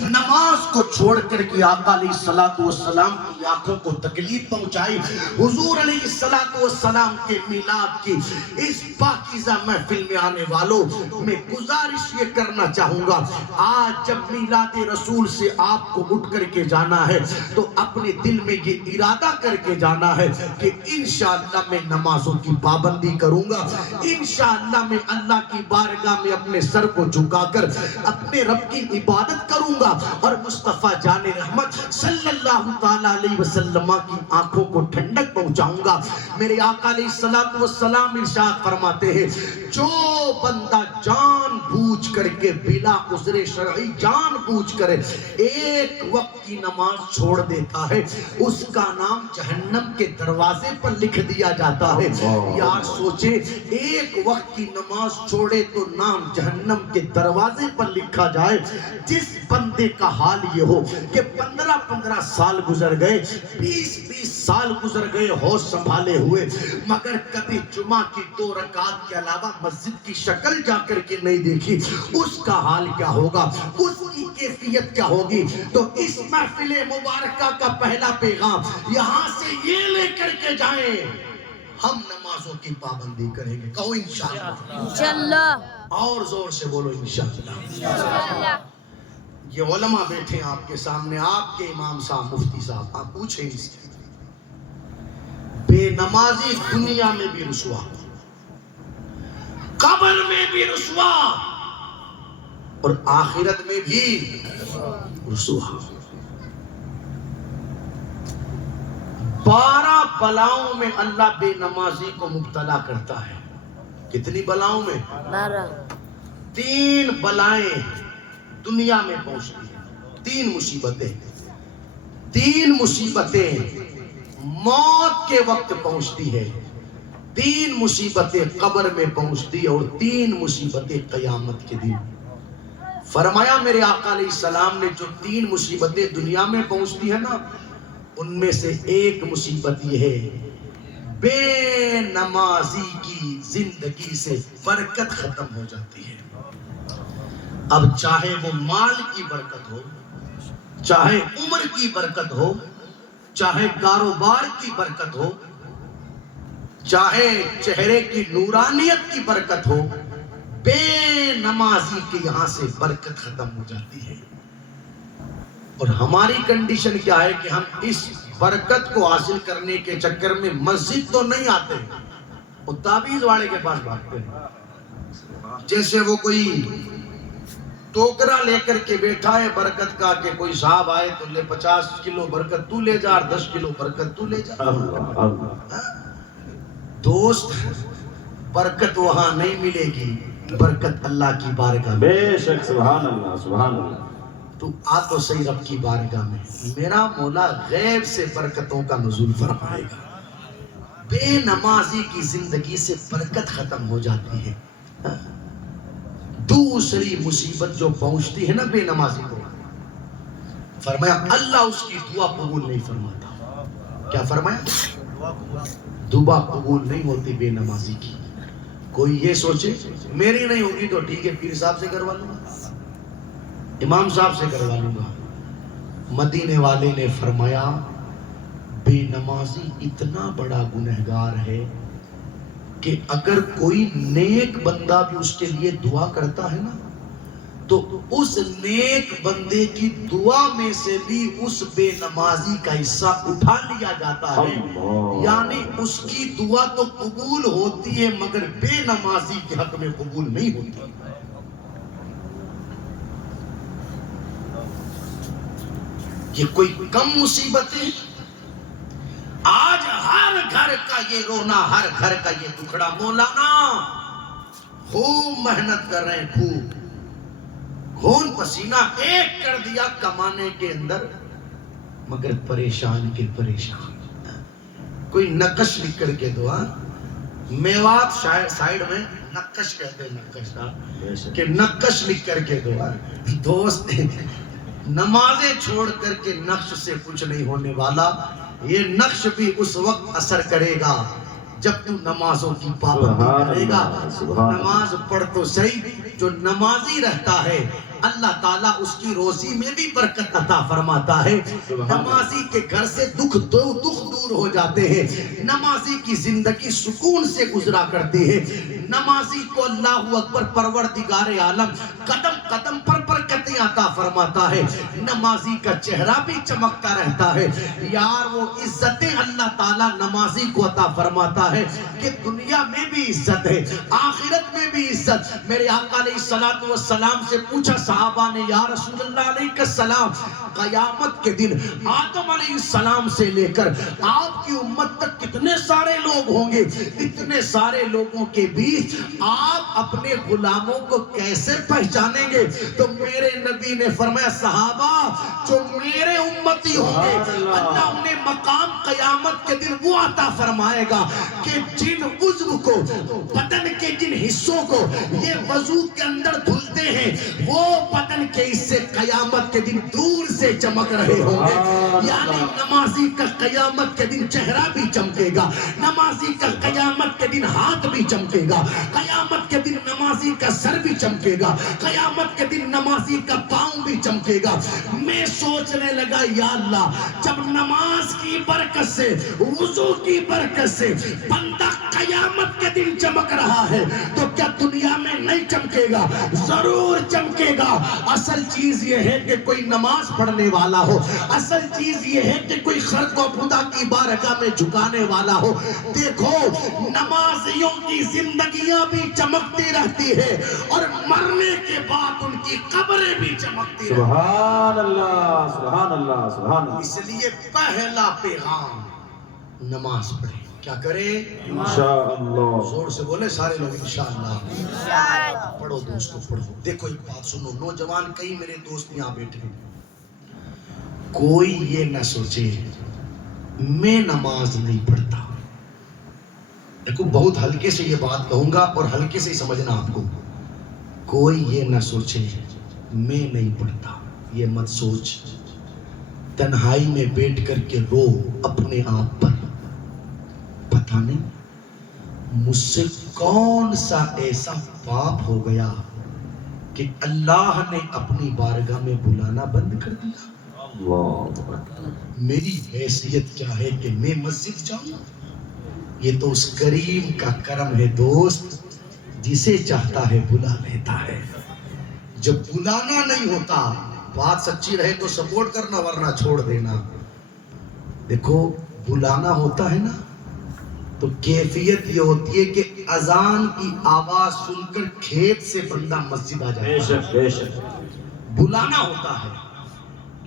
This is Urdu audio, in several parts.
نماز کو چھوڑ کر کے آقا علیہ السلام کی آنکھوں کو تکلیف پہنچائی. حضور علیہ السلام کے میلاد کی اس پاکیزہ محفل میں آنے والوں میں گزارش یہ کرنا چاہوں گا، آج جب میلاد رسول سے آپ کو اٹھ کر کے جانا ہے تو اپنے دل میں یہ ارادہ کر کے جانا ہے کہ انشاءاللہ میں نمازوں کی پابندی کروں گا، انشاءاللہ میں اللہ کی بارگاہ میں اپنے سر کو جھکا کر اپنے رب کی عبادت کروں گا اور مصطفیٰ جان رحمت صلی اللہ تعالیٰ علیہ وسلم کی آنکھوں کو ٹھنڈک پہنچاؤں گا. میرے آقا علیہ السلام ارشاد فرماتے ہیں، جو بندہ جان بوجھ کر کے بلا عذر شرعی جان بوجھ کر ایک وقت کی نماز چھوڑ دیتا ہے، اس کا نام جہنم کے دروازے پر لکھ دیا جاتا ہے. یار سوچے، ایک وقت کی نماز چھوڑے تو نام جہنم کے دروازے پر لکھا جائے. جس بندے کا حال یہ ہو کہ 15 سال گزر گئے، 20 سال گزر گئے ہوش سنبھالے ہوئے، مگر کبھی جمعہ کی 2 رکعت کے علاوہ مسجد کی شکل جا کر کے نہیں دیکھی، اس کا حال کیا ہوگا، اس کی کیفیت کیا ہوگی. تو اس محفل مبارکہ کا پہلا پیغام یہاں سے یہ لے کر کے جائیں، ہم نمازوں کی پابندی کریں گے. کہو انشاءاللہ. انشاءاللہ. اور زور سے بولو انشاءاللہ. یہ علماء بیٹھے ہیں آپ کے سامنے، آپ کے امام صاحب، مفتی صاحب، آپ پوچھیں ان سے، بے نمازی دنیا میں بھی رسوا، قبر میں بھی رسوا اور آخرت میں بھی رسوا. 12 بلاؤں میں اللہ بے نمازی کو مبتلا کرتا ہے. کتنی بلاؤں میں؟ 12. 3 بلائیں دنیا میں پہنچتی ہیں، 3 مصیبتیں. 3 مصیبتیں موت کے وقت پہنچتی ہے، 3 مصیبتیں قبر میں پہنچتی اور 3 مصیبتیں قیامت کے دن. فرمایا میرے آقا علیہ السلام نے جو 3 مصیبتیں دنیا میں پہنچتی ہیں نا، ان میں سے ایک مصیبت یہ ہے، بے نمازی کی زندگی سے برکت ختم ہو جاتی ہے. اب چاہے وہ مال کی برکت ہو، چاہے عمر کی برکت ہو، چاہے کاروبار کی برکت ہو، چاہے چہرے کی نورانیت کی برکت ہو، بے نمازی کے یہاں سے برکت ختم ہو جاتی ہے. اور ہماری کنڈیشن کیا ہے کہ ہم اس برکت کو حاصل کرنے کے چکر میں مسجد تو نہیں آتے، وہ تعویذ والے کے پاس بھاگتے ہیں. جیسے وہ کوئی ٹوکرا لے کر کے بیٹھا ہے برکت کا کہ کوئی صاحب آئے تو لے 50 کلو برکت تو لے جا اور 10 کلو برکت تو لے جا. دوست، برکت وہاں نہیں ملے گی، برکت اللہ کی بارگاہ میں. بے شک. سبحان اللہ، سبحان اللہ. تو آ تو صحیح رب کی بارگاہ میں، میرا مولا غیب سے برکتوں کا نزول فرمائے گا. بے نمازی کی زندگی سے برکت ختم ہو جاتی ہے. دوسری مصیبت جو پہنچتی ہے نا بے نمازی کو، فرمایا اللہ اس کی دعا قبول نہیں فرماتا. کیا فرمایا؟ دعا قبول نہیں ہوتی بے نمازی کی. کوئی یہ سوچے میری نہیں ہوگی تو ٹھیک ہے، پیر صاحب سے کروا لوں گا، امام صاحب سے کروا لوں گا. مدینے والے نے فرمایا بے نمازی اتنا بڑا گنہگار ہے کہ اگر کوئی نیک بندہ بھی اس کے لیے دعا کرتا ہے نا تو اس نیک بندے کی دعا میں سے بھی اس بے نمازی کا حصہ اٹھا لیا جاتا ہے. یعنی اس کی دعا تو قبول ہوتی ہے مگر بے نمازی کے حق میں قبول نہیں ہوتی. یہ کوئی کم مصیبتیں؟ آج ہر گھر کا یہ رونا، ہر گھر کا یہ دکھڑا. مولانا خوب محنت کر رہے ہیں، خوب خون پسینہ ایک کر دیا کمانے کے اندر، مگر پریشان کے پریشان. کوئی نقش لکھ کر کے دو. میوات سائیڈ میں نقش کہتے ہیں، نقش کہ نقش لکھ کر کے دو. دوست نمازیں چھوڑ کر کے نقش سے کچھ نہیں ہونے والا. یہ نقش بھی اس وقت اثر کرے گا جب تو نمازوں کی پابندی کرے گا. نماز پڑھ تو صحیح، جو نمازی رہتا ہے اللہ تعالیٰ اس کی روزی میں بھی برکت عطا فرماتا ہے. نمازی کے گھر سے دکھ دور ہو جاتے ہیں. نمازی کی زندگی سکون سے گزرا کرتی ہے. نمازی کو اللہ اکبر پروردگار عالم قدم قدم پر برکتیں عطا فرماتا ہے. نمازی کا چہرہ بھی چمکتا رہتا ہے. یار وہ عزتیں اللہ تعالیٰ نمازی کو عطا فرماتا ہے کہ دنیا میں بھی عزت ہے, آخرت میں بھی عزت. میرے آقا علیہ السلام سے پوچھا صحابہ نے, یا رسول اللہ علیہ السلام, قیامت کے دن آدم علیہ السلام سے لے کر آپ کی امت تک کتنے سارے لوگ ہوں گے, اتنے سارے لوگوں کے بیچ آپ اپنے غلاموں کو کیسے پہچانیں گے؟ تو میرے نبی نے فرمایا صحابہ جو میرے امتی ہوں گے اللہ انہیں مقام قیامت کے دن وہ عطا فرمائے گا کہ جن عضو کو, بدن کے جن حصوں کو یہ وضو کے اندر دھلتے ہیں وہ بدن کے حصے قیامت کے دن دور سے چمک رہے ہوں گے. یعنی نمازی کا قیامت کے دن چہرہ بھی چمکے گا, نمازی کا قیامت کے دن ہاتھ بھی چمکے گا, قیامت کے دن نمازی کا سر بھی چمکے گا, قیامت کے دن نمازی کا پاؤں بھی چمکے گا. میں سوچنے لگا یا اللہ, جب نماز کی برکت سے, وضو کی برکت سے بندہ قیامت کے دن چمک رہا ہے تو کیا دنیا میں نہیں چمکے گا؟ ضرور چمکے گا. اصل چیز یہ ہے کہ کوئی نماز پڑھنے والا ہو, اصل چیز یہ ہے کہ کوئی خر کو خدا کی بارگاہ میں جھکانے والا ہو. دیکھو نمازیوں کی زندگیاں بھی چمکتی رہتی ہے اور مرنے کے بعد ان کی قبریں بھی چمکتی رہتی ہیں. سبحان اللہ, سبحان اللہ, سبحان اللہ. اس لیے پہلا پیغام نماز پڑھیں. کیا کریں؟ انشاءاللہ. زور سے بولے سارے لوگ انشاءاللہ. پڑھو دوستو پڑھو. دیکھو ایک بات سنو, نوجوان کئی میرے دوست یہاں بیٹھے ہیں, کوئی یہ نہ سوچے میں نماز نہیں پڑھتا. دیکھو بہت ہلکے سے یہ بات کہوں گا اور ہلکے سے ہی سمجھنا آپ کو. کوئی یہ نہ سوچے میں نہیں پڑھتا, یہ مت سوچ. تنہائی میں بیٹھ کر کے رو اپنے آپ پر, پتہ نہیں مجھ سے کون سا ایسا پاپ ہو گیا کہ اللہ نے اپنی بارگاہ میں بلانا بند کر دیا. میری حیثیت کیا ہے کہ میں مسجد جاؤں؟ یہ تو اس کریم کا کرم ہے دوست, جسے چاہتا ہے بلا لیتا ہے. جب بلانا نہیں ہوتا, بات سچی رہے تو سپورٹ کرنا ورنہ چھوڑ دینا. دیکھو بلانا ہوتا ہے نا تو کیفیت یہ ہوتی ہے کہ اذان کی آواز سن کر کھیت سے بندہ مسجد آ جائے. بے شک, بے شک. بلانا ہوتا ہے,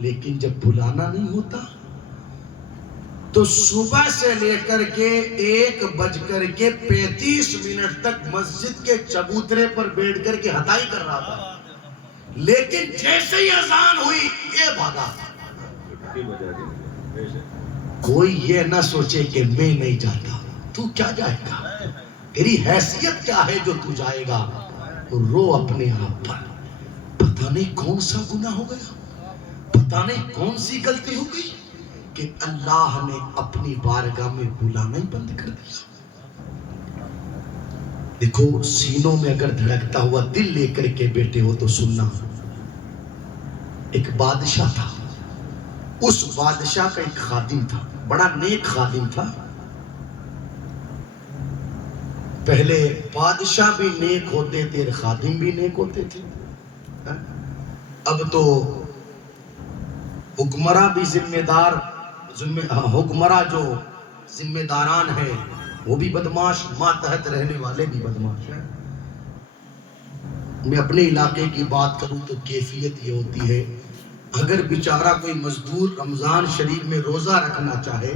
لیکن جب بلانا نہیں ہوتا تو صبح سے لے کر کے 1:35 تک مسجد کے چبوترے پر بیٹھ کر کے ہتائی کر رہا تھا, لیکن جیسے ہی اذان ہوئی یہ بھاگا. کوئی یہ نہ سوچے کہ میں نہیں جاتا. تو کیا جائے گا؟ تیری حیثیت کیا ہے جو تو جائے گا؟ رو اپنے آپ پر. پتہ نہیں کون سا گناہ ہو گیا, پتہ نہیں کون سی غلطی ہو گئی کہ اللہ نے اپنی بارگاہ میں بلانا ہی بند کر دیا. دیکھو سینوں میں اگر دھڑکتا ہوا دل لے کر کے بیٹھے ہو تو سننا. ایک بادشاہ تھا, اس بادشاہ کا ایک خادم تھا, بڑا نیک خادم تھا. پہلے بادشاہ بھی نیک ہوتے تھے, خادم بھی نیک ہوتے تھے. اب تو حکمراں بھی حکمراں جو ذمہ داران ہیں وہ بھی بدماش, ماتحت رہنے والے بھی بدماش ہیں. میں اپنے علاقے کی بات کروں تو کیفیت یہ ہوتی ہے, اگر بیچارہ کوئی مزدور رمضان شریف میں روزہ رکھنا چاہے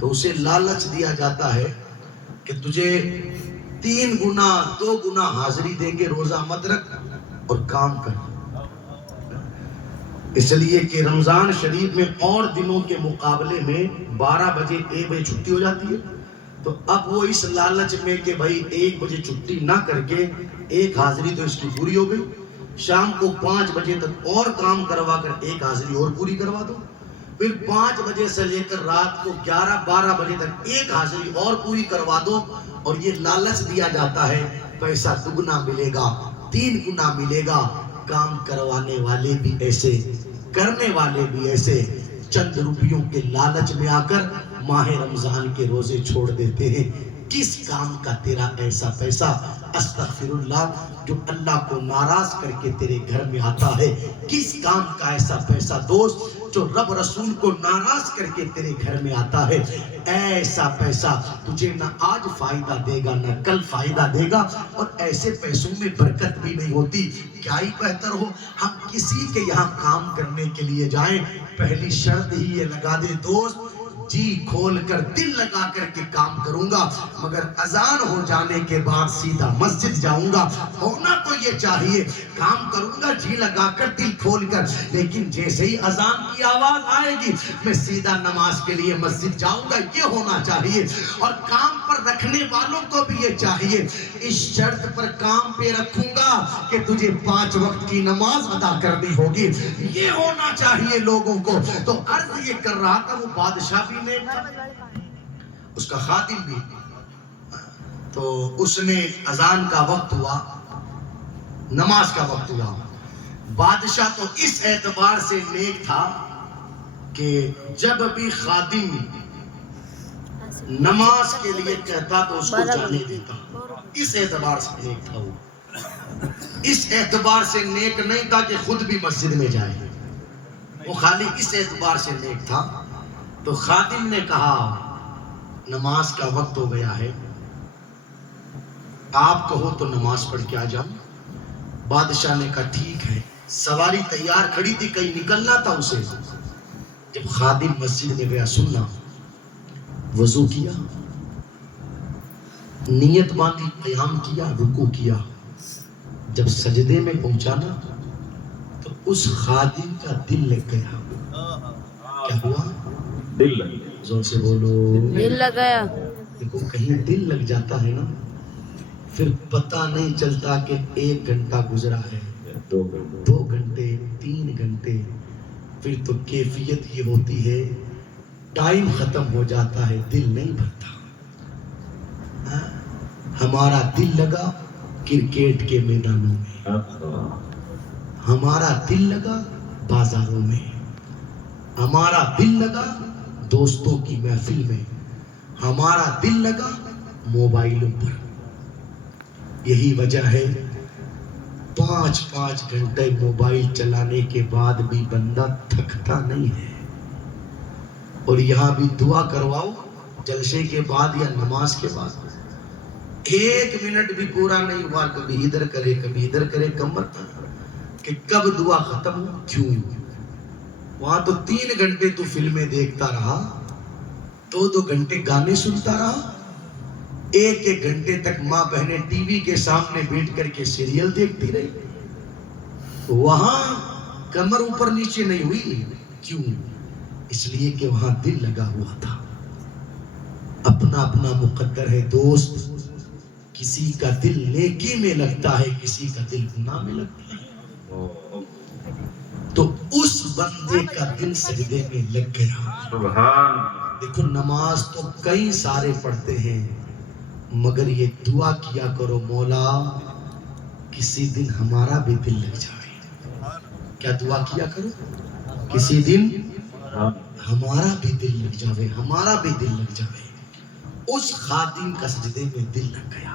تو اسے لالچ دیا جاتا ہے کہ تجھے 3 گنا 2 گنا حاضری دیں گے, روزہ مت رکھ اور کام کر. اس لیے کہ رمضان شریف میں اور دنوں کے مقابلے میں 12 بجے 1 بجے چھٹی ہو جاتی ہے, تو اب وہ اس لالچ میں کہ بھائی 1 بجے چھٹی نہ کر کے 1 حاضری تو اس کی پوری ہو گئی, شام کو 5 بجے تک اور کام کروا کر 1 حاضری اور پوری کروا دو, پھر 5 بجے سے لے کر رات کو 11-12 بجے تک 1 حاضری اور پوری کروا دو. اور یہ لالچ دیا جاتا ہے پیسہ 2 گنا ملے گا, 3 گنا ملے گا, کام کروانے والے بھی ایسے، کرنے والے بھی ایسے، چند روپیوں کے لالچ میں آ کر ماہ رمضان کے روزے چھوڑ دیتے ہیں۔ کس کام کا تیرا ایسا پیسہ استغفر اللہ جو اللہ کو ناراض کر کے تیرے گھر میں آتا ہے؟ کس کام کا ایسا پیسہ دوست جو رب رسول کو ناراض کر کے تیرے گھر میں آتا ہے؟ ایسا پیسہ تجھے نہ آج فائدہ دے گا نہ کل فائدہ دے گا، اور ایسے پیسوں میں برکت بھی نہیں ہوتی۔ کیا ہی بہتر ہو ہم کسی کے یہاں کام کرنے کے لیے جائیں، پہلی شرط ہی یہ لگا دے دوست، جی کھول کر دل لگا کر کے کام کروں گا، مگر اذان ہو جانے کے بعد سیدھا مسجد جاؤں گا۔ ہونا تو یہ چاہیے کام کروں گا جی لگا کر دل کھول کر، لیکن جیسے ہی اذان کی آواز آئے گی میں سیدھا نماز کے لیے مسجد جاؤں گا، یہ ہونا چاہیے۔ اور کام پر رکھنے والوں کو بھی یہ چاہیے، اس شرط پر کام پہ رکھوں گا کہ تجھے 5 وقت کی نماز ادا کرنی ہوگی، یہ ہونا چاہیے لوگوں کو۔ تو عرض یہ کر رہا تھا، وہ بادشاہ بھی نے اس کا خادم بھی، تو اس نے اذان کا وقت ہوا، نماز کا وقت ہوا۔ بادشاہ تو اس اعتبار سے نیک تھا کہ جب بھی خادم نماز کے لیے کہتا تو اس کو جانے دیتا، اس اعتبار سے نیک تھا وہ۔ اس اعتبار سے نیک نہیں تھا کہ خود بھی مسجد میں جائے، وہ خالی اس اعتبار سے نیک تھا۔ تو خادم نے کہا نماز کا وقت ہو گیا ہے، آپ کہو تو نماز پڑھ کے آ جاؤں۔ بادشاہ نے کہا ٹھیک ہے، سواری تیار کھڑی تھی، کہیں نکلنا تھا اسے۔ جب خادم مسجد میں گیا، سننا، وضو کیا، نیت باندھی، قیام کیا، رکوع کیا، جب سجدے میں پہنچانا تو اس خادم کا دل لگ گیا۔ کیا ہوا؟ دل لگ گیا۔ زور سے بولو، دل لگایا۔ دیکھو کہیں دل لگ جاتا ہے نا، پھر پتہ نہیں چلتا کہ 1 گھنٹہ گزرا ہے، 2 گھنٹے، 3 گھنٹے، پھر تو کیفیت یہ ہوتی ہے ٹائم ختم ہو جاتا ہے، دل نہیں بھرتا۔ ہمارا دل لگا کرکٹ کے میدانوں میں، ہمارا دل لگا بازاروں میں، ہمارا دل لگا دوستوں کی محفل میں، ہمارا دل لگا موبائلوں پر۔ یہی وجہ ہے 5 گھنٹے موبائل چلانے کے بعد بھی بندہ تھکتا نہیں ہے۔ اور یہاں بھی دعا کرواؤ جلسے کے بعد یا نماز کے بعد، 1 منٹ بھی پورا نہیں ہوا، کبھی ادھر کرے کبھی ادھر کرے، کمر کہ کب دعا ختم ہو، کیوں؟ وہاں تو 3 گھنٹے تو فلمیں دیکھتا رہا، 2 گھنٹے گانے سنتا رہا، 1 گھنٹے تک ماں بہنیں ٹی وی کے سامنے بیٹھ کر کے سیریل دیکھتی رہی، وہاں کمر اوپر نیچے نہیں ہوئی، کیوں؟ اس لیے کہ وہاں دل لگا ہوا تھا۔ اپنا اپنا مقدر ہے دوست، کسی کا دل نیکی میں لگتا ہے، کسی کا دل گناہ میں لگتا ہے۔ تو اس بندے کا دل سجدے میں لگ گیا۔ سبحان۔ دیکھو نماز تو کئی سارے پڑھتے ہیں، مگر یہ دعا کیا کرو، مولا کسی دن ہمارا بھی دل لگ جائے۔ کیا دعا کیا کرو؟ کسی دن ہمارا بھی دل لگ جائے، ہمارا بھی دل لگ جائے۔ اس خادم کا سجدے میں دل لگ گیا۔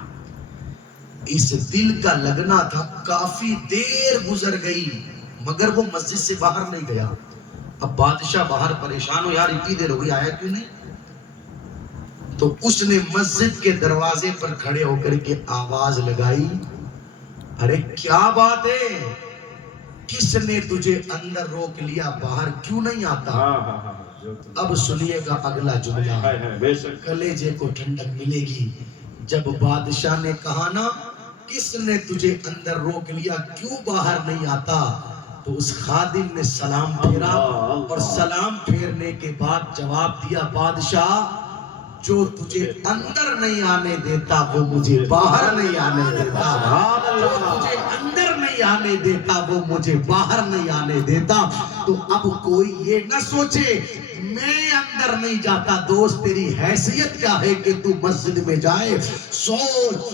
اس دل کا لگنا تھا، کافی دیر گزر گئی مگر وہ مسجد سے باہر نہیں گیا۔ اب بادشاہ باہر پریشان ہو، یار اتنی دیر ہو گئی آیا کیوں نہیں؟ تو اس نے مسجد کے دروازے پر کھڑے ہو کر کے آواز لگائی، ارے کیا بات ہے، کس نے تجھے اندر روک لیا، باہر کیوں نہیں آتا؟ اب سنیے گا اگلا جملہ، کلیجے کو ٹھنڈک ملے گی۔ جب بادشاہ نے کہا نا کس نے تجھے اندر روک لیا، کیوں باہر نہیں آتا، تو اس خادم نے سلام پھیرا، اور سلام پھیرنے کے بعد جواب دیا، بادشاہ جو تجھے اندر نہیں آنے دیتا وہ مجھے باہر نہیں آنے دیتا، جو تجھے اندر نہیں آنے دیتا وہ مجھے باہر نہیں آنے دیتا۔ تو اب کوئی یہ نہ سوچے میں اندر نہیں جاتا، دوست تیری حیثیت کیا ہے کہ تو مسجد میں جائے؟ سوچ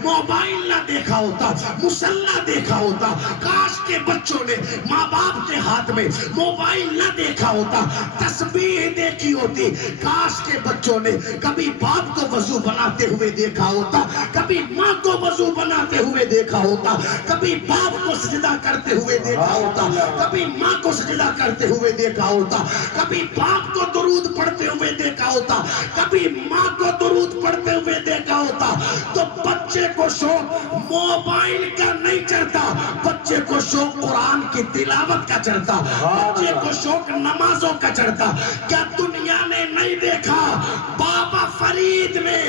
موبائل نہ دیکھا ہوتا، مسلح دیکھا ہوتا، کاش کے بچوں نے ماں باپ کے ہاتھ میں موبائل نہ دیکھا ہوتا، تسبیح دیکھی ہوتی، کاش کے بچوں نے کبھی باپ کو وضو بناتے ہوئے دیکھا ہوتا، کبھی ماں کو وضو بناتے ہوئے دیکھا ہوتا، کبھی باپ کو سجدہ کرتے ہوئے دیکھا ہوتا، کبھی ماں کو سجدہ کرتے ہوئے دیکھا ہوتا، کبھی باپ کو درود پڑھتے ہوئے دیکھا ہوتا، کبھی ماں کو درود پڑھتے ہوئے دیکھا ہوتا۔ تو بچے کو شوق موبائل کا نہیں چڑھتا، بچے کو شوق قرآن کی تلاوت کا چڑھتا، بچے کو شوق نمازوں کا چڑھتا۔ کیا دنیا نے نہیں دیکھا بابا فرید نے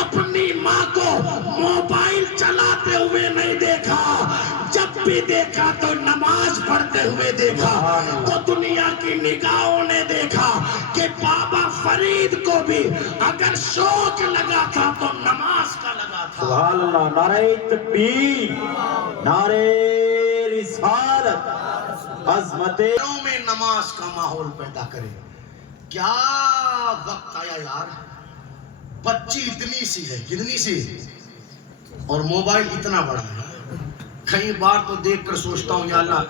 اپنی ماں کو موبائل چلاتے ہوئے نہیں دیکھا؟ جب بھی دیکھا تو نماز پڑھتے ہوئے دیکھا۔ تو دنیا کی نگاہوں نے دیکھا کہ بابا فرید کو بھی اگر شوق لگا تھا تو نماز کا لگا تھا۔ سبحان اللہ، نعرہ تکبیر، نعرہ رسالت، عظمت گھروں میں نماز کا ماحول پیدا کرے۔ کیا وقت آیا یار، بچی اتنی سی ہے، کتنی سی، اور موبائل اتنا بڑا ہے۔ کئی بار تو دیکھ کر سوچتا ہوں یا اللہ،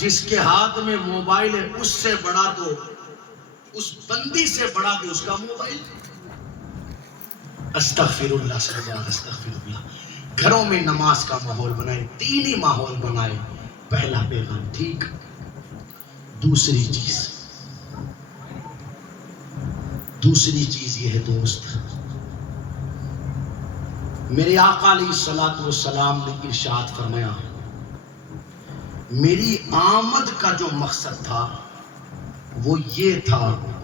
جس کے ہاتھ میں موبائل ہے اس سے بڑا دو، اس بندی سے بڑا دو اس کا موبائل۔ استغفر اللہ سے بات، استغفر اللہ۔ گھروں میں نماز کا ماحول بنائے، دینی ماحول بنائے، پہلا پیغام، ٹھیک۔ دوسری چیز یہ ہے دوست، میرے آقا علیہ الصلوۃ والسلام نے ارشاد فرمایا، میری آمد کا جو مقصد تھا وہ یہ تھا،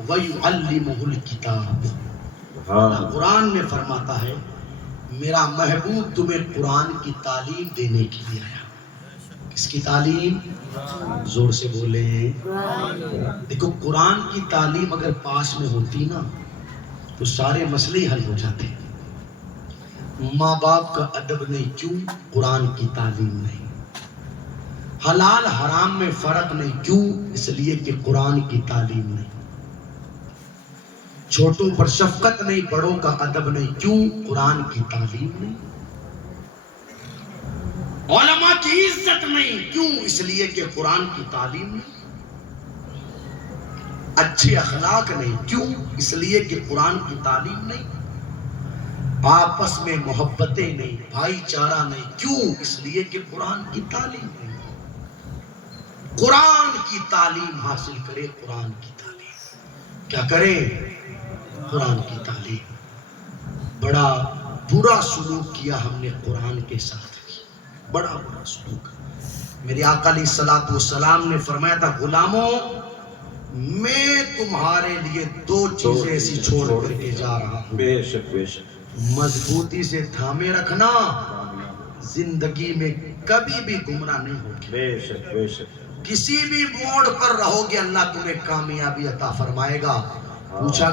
وَيُعَلِّمُهُ الْكِتَابِ۔ اللہ قرآن میں فرماتا ہے میرا محبوب تمہیں قرآن کی تعلیم دینے کے لیے آیا۔ کس کی تعلیم؟ زور سے بولیں۔ دیکھو قرآن کی تعلیم اگر پاس میں ہوتی نا تو سارے مسئلے حل ہو جاتے۔ ماں باپ کا ادب نہیں، کیوں؟ قرآن کی تعلیم نہیں۔ حلال حرام میں فرق نہیں، کیوں؟ اس لیے کہ قرآن کی تعلیم نہیں۔ چھوٹوں پر شفقت نہیں، بڑوں کا ادب نہیں، کیوں؟ قرآن کی تعلیم نہیں۔ علماء کی عزت نہیں، کیوں؟ اس لیے کہ قرآن کی تعلیم نہیں۔ اچھے اخلاق نہیں، کیوں؟ اس لیے کہ قرآن کی تعلیم نہیں۔ آپس میں محبتیں نہیں، بھائی چارہ نہیں، کیوں؟ اس لیے کہ قرآن کی تعلیم نہیں۔ قرآن کی تعلیم حاصل کرے، قرآن کی تعلیم کیا کرے؟ قرآن کی تعلیم۔ بڑا برا سلوک کیا ہم نے قرآن کے ساتھ، بڑا برا سلوک۔ میرے آقا علیہ الصلوۃ والسلام نے فرمایا تھا، غلاموں میں تمہارے لیے دو چیزیں ایسی چھوڑ کر کے جا رہا ہوں، بے شک بے شک، مضبوطی سے تھامے رکھنا، زندگی میں کبھی بھی گمراہ نہیں ہوگی۔ بے شک بے شک، کسی بھی موڑ پر رہو گے اللہ تمہیں کامیابی عطا فرمائے گا۔ پوچھا